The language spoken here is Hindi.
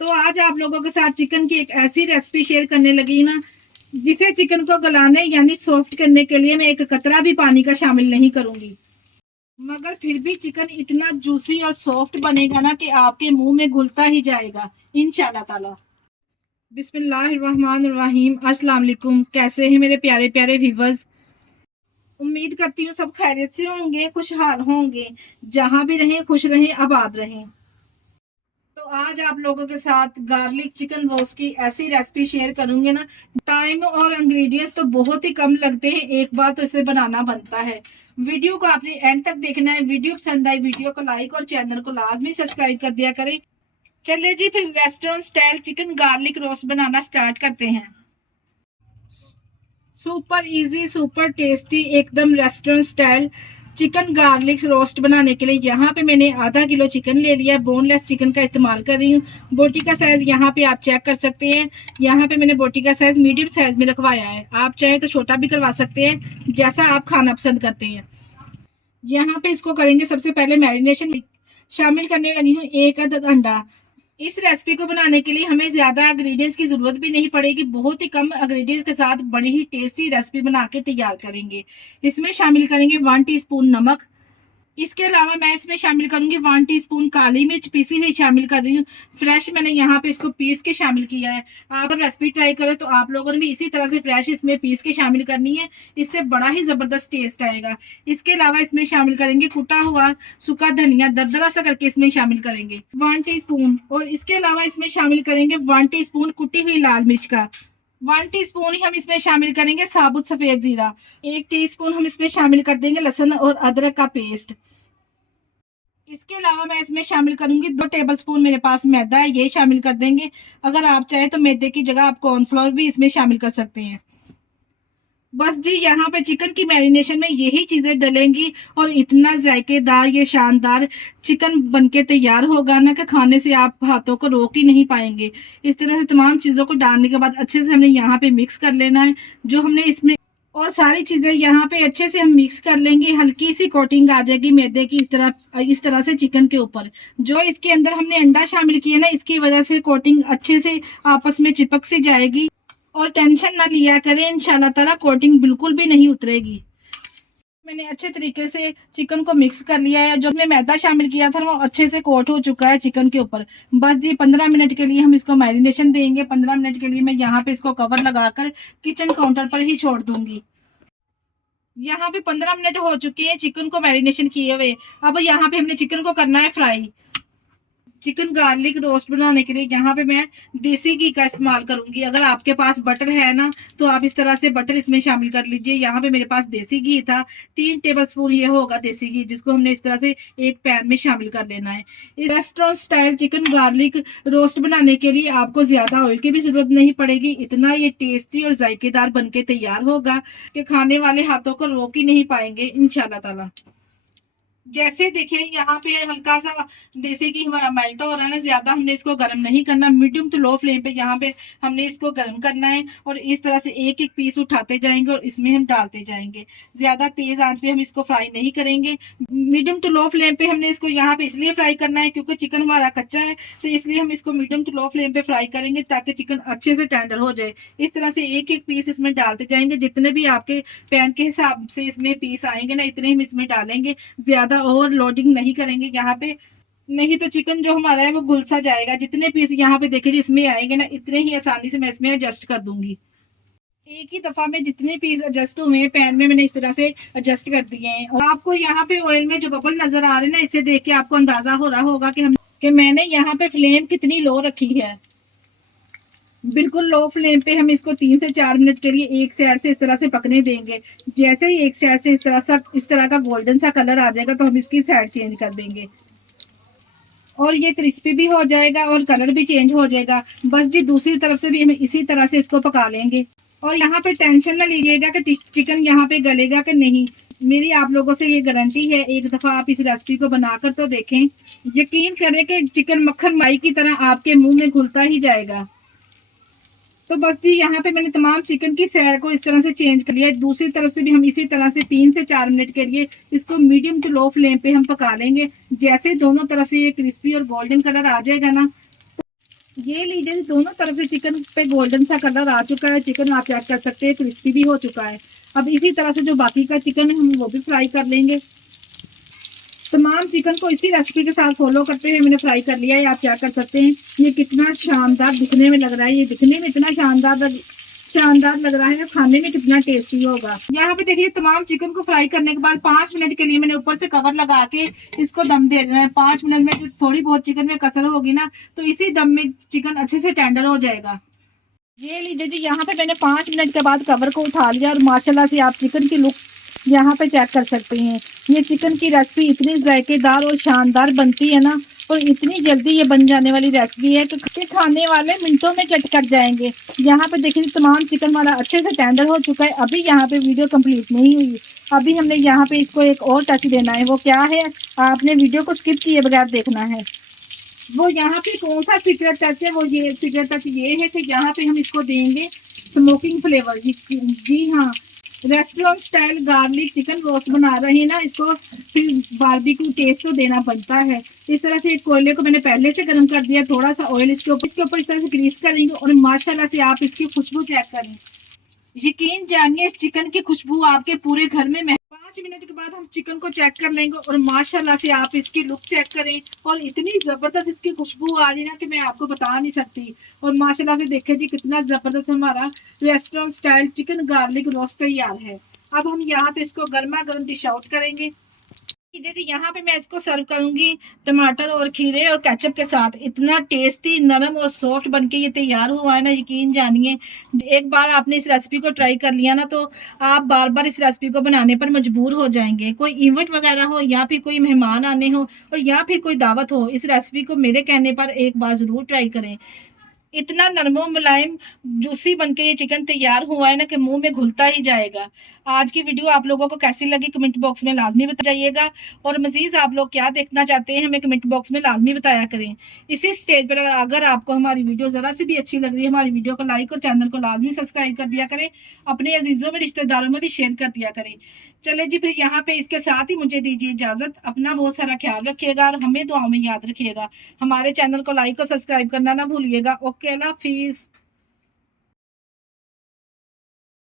तो आज आप लोगों के साथ चिकन की एक ऐसी रेसिपी शेयर करने लगी ना, जिसे चिकन को गलाने यानी सॉफ्ट करने के लिए मैं एक कतरा भी पानी का शामिल नहीं करूंगी। मगर फिर भी चिकन इतना जूसी और सॉफ्ट बनेगा ना कि आपके मुंह में घुलता ही जाएगा इंशाल्लाह ताला। बिस्मिल्लाहिर्रहमानिर्रहीम। अस्सलाम वालेकुम। कैसे हैं मेरे प्यारे प्यारे व्यूवर्स? उम्मीद करती हूँ सब खैरियत से होंगे, खुशहाल होंगे। जहां भी रहें खुश रहें, आबाद रहें। तो आज आप लोगों के साथ गार्लिक चिकन रोस्ट की ऐसी रेसिपी शेयर करूंगे ना। टाइम और इंग्रेडिएंट्स तो बहुत ही कम लगते हैं, एक बार तो इसे बनाना बनता है। वीडियो को आपने एंड तक देखना है। वीडियो पसंद आई वीडियो को लाइक और चैनल को लाजमी सब्सक्राइब कर दिया करें। चलिए जी, फिर restaurant style chicken garlic roast बनाना स्टार्ट करते हैं। सुपर इजी, सुपर टेस्टी, एकदम restaurant style chicken garlic roast बनाने के लिए यहाँ पे मैंने आधा किलो चिकन ले लिया। बोनलेस चिकन का इस्तेमाल कर रही हूँ। बोटी का साइज यहाँ पे आप चेक कर सकते हैं। यहाँ पे मैंने बोटी का साइज मीडियम साइज में रखवाया है। आप चाहे तो छोटा भी करवा सकते हैं, जैसा आप खाना पसंद करते हैं। यहाँ पे इसको करेंगे सबसे पहले मैरिनेशन। शामिल करने लगी हूँ एक अदद अंडा। इस रेसिपी को बनाने के लिए हमें ज्यादा इंग्रेडिएंट्स की जरूरत भी नहीं पड़ेगी। बहुत ही कम इंग्रेडिएंट्स के साथ बड़ी ही टेस्टी रेसिपी बना के तैयार करेंगे। इसमें शामिल करेंगे 1 टीस्पून नमक। इसके अलावा मैं इसमें शामिल करूंगी 1 टीस्पून काली मिर्च पीसी हुई शामिल कर रही हूँ। फ्रेश मैंने यहाँ पे इसको पीस के शामिल किया है। आप रेसिपी ट्राई करो तो आप लोगों ने भी इसी तरह से फ्रेश इसमें पीस के शामिल करनी है। इससे बड़ा ही जबरदस्त टेस्ट आएगा। इसके अलावा इसमें शामिल करेंगे कुटा हुआ सूखा धनिया, दरदरा सा करके इसमें शामिल करेंगे 1 टीस्पून। और इसके अलावा इसमें शामिल करेंगे 1 टीस्पून कुटी हुई लाल मिर्च का। 1 टीस्पून ही हम इसमें शामिल करेंगे साबुत सफेद जीरा। 1 टीस्पून हम इसमें शामिल कर देंगे लहसुन और अदरक का पेस्ट। इसके अलावा मैं इसमें शामिल करूंगी 2 टेबलस्पून मेरे पास मैदा है, ये शामिल कर देंगे। अगर आप चाहे तो मैदे की जगह आप कॉर्नफ्लोर भी इसमें शामिल कर सकते हैं। बस जी, यहाँ पे चिकन की मैरिनेशन में यही चीजें डलेंगी और इतना जायकेदार ये शानदार चिकन बनके तैयार होगा ना कि खाने से आप हाथों को रोक ही नहीं पाएंगे। इस तरह से तमाम चीजों को डालने के बाद अच्छे से हमने यहाँ पे मिक्स कर लेना है। जो हमने इसमें और सारी चीजें यहाँ पे अच्छे से हम मिक्स कर लेंगे। हल्की सी कोटिंग आ जाएगी मैदे की इस तरह से चिकन के ऊपर। जो इसके अंदर हमने अंडा शामिल किया ना, इसकी वजह से कोटिंग अच्छे से आपस में चिपक सी जाएगी। और टेंशन ना लिया करें, इंशाल्लाह ताला कोटिंग बिल्कुल भी नहीं उतरेगी। मैंने अच्छे तरीके से चिकन को मिक्स कर लिया है। जो हमने मैदा शामिल किया था वो अच्छे से कोट हो चुका है चिकन के ऊपर। बस जी 15 मिनट के लिए हम इसको मैरिनेशन देंगे। 15 मिनट के लिए मैं यहाँ पे इसको कवर लगाकर किचन काउंटर पर ही छोड़ दूंगी। यहाँ पे 15 मिनट हो चुके हैं चिकन को मैरिनेशन किए हुए। अब यहाँ पे हमने चिकन को करना है फ्राई। चिकन गार्लिक रोस्ट बनाने के लिए यहाँ पे मैं देसी घी का इस्तेमाल करूंगी। अगर आपके पास बटर है ना तो आप इस तरह से बटर इसमें शामिल कर लीजिए। यहाँ पे मेरे पास देसी घी था, 3 टेबलस्पून ये होगा देसी घी, जिसको हमने इस तरह से एक पैन में शामिल कर लेना है। इस restaurant style chicken garlic roast बनाने के लिए आपको ज्यादा ऑयल की भी जरूरत नहीं पड़ेगी। इतना ये टेस्टी और जायकेदार बनके तैयार होगा कि खाने वाले हाथों को रोक ही नहीं पाएंगे इंशाल्लाह ताला। जैसे देखिए यहाँ पे हल्का सा देसी घी हमारा मेल्ट हो रहा है ना, ज्यादा हमने इसको गर्म नहीं करना। मीडियम टू लो फ्लेम पे यहाँ पे हमने इसको गर्म करना है। और इस तरह से एक एक पीस उठाते जाएंगे और इसमें हम डालते जाएंगे। ज्यादा तेज आंच पे हम इसको फ्राई नहीं करेंगे। मीडियम टू लो फ्लेम पे हमने इसको यहाँ पे इसलिए फ्राई करना है क्योंकि चिकन हमारा कच्चा है, तो इसलिए हम इसको मीडियम टू लो फ्लेम पे फ्राई करेंगे ताकि चिकन अच्छे से टेंडर हो जाए। इस तरह से एक एक पीस इसमें डालते जाएंगे। जितने भी आपके पैन के हिसाब से इसमें पीस आएंगे ना, इतने हम इसमें डालेंगे। ज्यादा ओवरलोडिंग नहीं करेंगे यहाँ पे, नहीं तो चिकन जो हमारा है वो घुल सा जाएगा। जितने पीस यहाँ पे देखिए इसमें आएंगे ना, इतने ही आसानी से मैं इसमें एडजस्ट कर दूंगी। एक ही दफा में जितने पीस एडजस्ट हुए पैन में मैंने इस तरह से एडजस्ट कर दिए हैं। और आपको यहाँ पे ऑयल में जो बबल नजर आ रहे हैं ना, इसे देख के आपको अंदाजा हो रहा होगा कि मैंने यहाँ पे फ्लेम कितनी लो रखी है। बिल्कुल लो फ्लेम पे हम इसको 3 से 4 मिनट के लिए एक साइड से इस तरह से पकने देंगे। जैसे ही एक साइड से इस तरह का गोल्डन सा कलर आ जाएगा तो हम इसकी साइड चेंज कर देंगे और ये क्रिस्पी भी हो जाएगा और कलर भी चेंज हो जाएगा। बस जी दूसरी तरफ से भी हम इसी तरह से इसको पका लेंगे। और यहाँ पे टेंशन ना लीजिएगा कि चिकन यहाँ पे गलेगा कि नहीं। मेरी आप लोगों से ये गारंटी है, एक दफा आप इस रेसिपी को बनाकर तो देखें। यकीन करें कि चिकन मक्खन माई की तरह आपके मुंह में घुलता ही जाएगा। तो बस जी यहाँ पे मैंने तमाम चिकन की सैर को इस तरह से चेंज कर लिया। दूसरी तरफ से भी हम इसी तरह से 3 से 4 मिनट के लिए इसको मीडियम टू लो फ्लेम पे हम पका लेंगे। जैसे दोनों तरफ से ये क्रिस्पी और गोल्डन कलर आ जाएगा ना, ये लीजिए, दोनों तरफ से चिकन पे गोल्डन सा कलर आ चुका है। चिकन आप चेक कर सकते हैं, क्रिस्पी भी हो चुका है। अब इसी तरह से जो बाकी का चिकन है हम वो भी फ्राई कर लेंगे। तमाम चिकन को इसी रेसिपी के साथ फॉलो करते हुए मैंने फ्राई कर लिया है। आप चेक कर सकते हैं ये कितना शानदार दिखने में लग रहा है। ये दिखने में इतना शानदार लग रहा है, खाने में कितना टेस्टी होगा। यहाँ पे देखिए तमाम चिकन को फ्राई करने के बाद 5 मिनट के लिए मैंने ऊपर से कवर लगा के इसको दम दे देना है। 5 मिनट में जो थोड़ी बहुत चिकन में कसर होगी ना, तो इसी दम में चिकन अच्छे से टेंडर हो जाएगा। ये लीजिए जी, यहाँ पे मैंने 5 मिनट के बाद कवर को उठा लिया और माशाल्लाह से आप चिकन की लुक यहाँ पे चेक कर सकते हैं। ये चिकन की रेसिपी इतनी जायकेदार और शानदार बनती है ना, और इतनी जल्दी ये बन जाने वाली रेसिपी है कि खाने वाले मिनटों में चट कर जाएंगे। यहाँ पे देखिए तमाम चिकन वाला अच्छे से टेंडर हो चुका है। अभी यहाँ पे वीडियो कंप्लीट नहीं हुई, अभी हमने यहाँ पे इसको एक और टच देना है। वो क्या है, आपने वीडियो को स्किप किए बगैर देखना है। वो यहाँ पे कौन सा सीक्रेट टच है, वो ये सीक्रेट टच ये है कि यहाँ पे हम इसको देंगे स्मोकिंग फ्लेवर। जी हाँ, restaurant style garlic chicken roast बना रहे हैं ना, इसको फिर बारबेक्यू टेस्ट तो देना बनता है। इस तरह से एक कोयले को मैंने पहले से गर्म कर दिया, थोड़ा सा ऑयल इसके ऊपर इस तरह से ग्रीस करेंगे और माशाल्लाह से आप इसकी खुशबू चेक करें। यकीन जानिए इस चिकन की खुशबू आपके पूरे घर में 5 मिनट के बाद हम चिकन को चेक कर लेंगे और माशाल्लाह से आप इसकी लुक चेक करें। और इतनी जबरदस्त इसकी खुशबू आ रही ना कि मैं आपको बता नहीं सकती। और माशाल्लाह से देखें जी कितना जबरदस्त हमारा restaurant style chicken garlic roast तैयार है। अब हम यहाँ पे इसको गर्मा गर्म डिश आउट करेंगे। जी यहाँ पे मैं इसको सर्व करूंगी टमाटर और खीरे और केचप के साथ। इतना टेस्टी नरम और सॉफ्ट बनके ये तैयार हुआ है ना, यकीन जानिए। एक बार आपने इस रेसिपी को ट्राई कर लिया ना, तो आप बार बार इस रेसिपी को बनाने पर मजबूर हो जाएंगे। कोई इवेंट वगैरह हो या फिर कोई मेहमान आने हो और या फिर कोई दावत हो, इस रेसिपी को मेरे कहने पर एक बार जरूर ट्राई करें। इतना नरमो मुलायम जूसी बनके ये चिकन तैयार हुआ है ना कि मुंह में घुलता ही जाएगा। आज की वीडियो आप लोगों को कैसी लगी कमेंट बॉक्स में लाजमी बताइएगा। और मजीद आप लोग क्या देखना चाहते हैं हमें कमेंट बॉक्स में लाजमी बताया करें। इसी स्टेज पर अगर आपको हमारी वीडियो जरा सी भी अच्छी लग रही है, हमारी वीडियो को लाइक और चैनल को लाजमी सब्सक्राइब कर दिया करें। अपने अजीजों में रिश्तेदारों में भी शेयर कर दिया करें। चले जी फिर यहाँ पे इसके साथ ही मुझे दीजिए इजाजत। अपना बहुत सारा ख्याल रखिएगा और हमें दुआओं में याद रखिएगा। हमारे चैनल को लाइक और सब्सक्राइब करना ना भूलिएगा। ओके, अल्लाह हाफिज।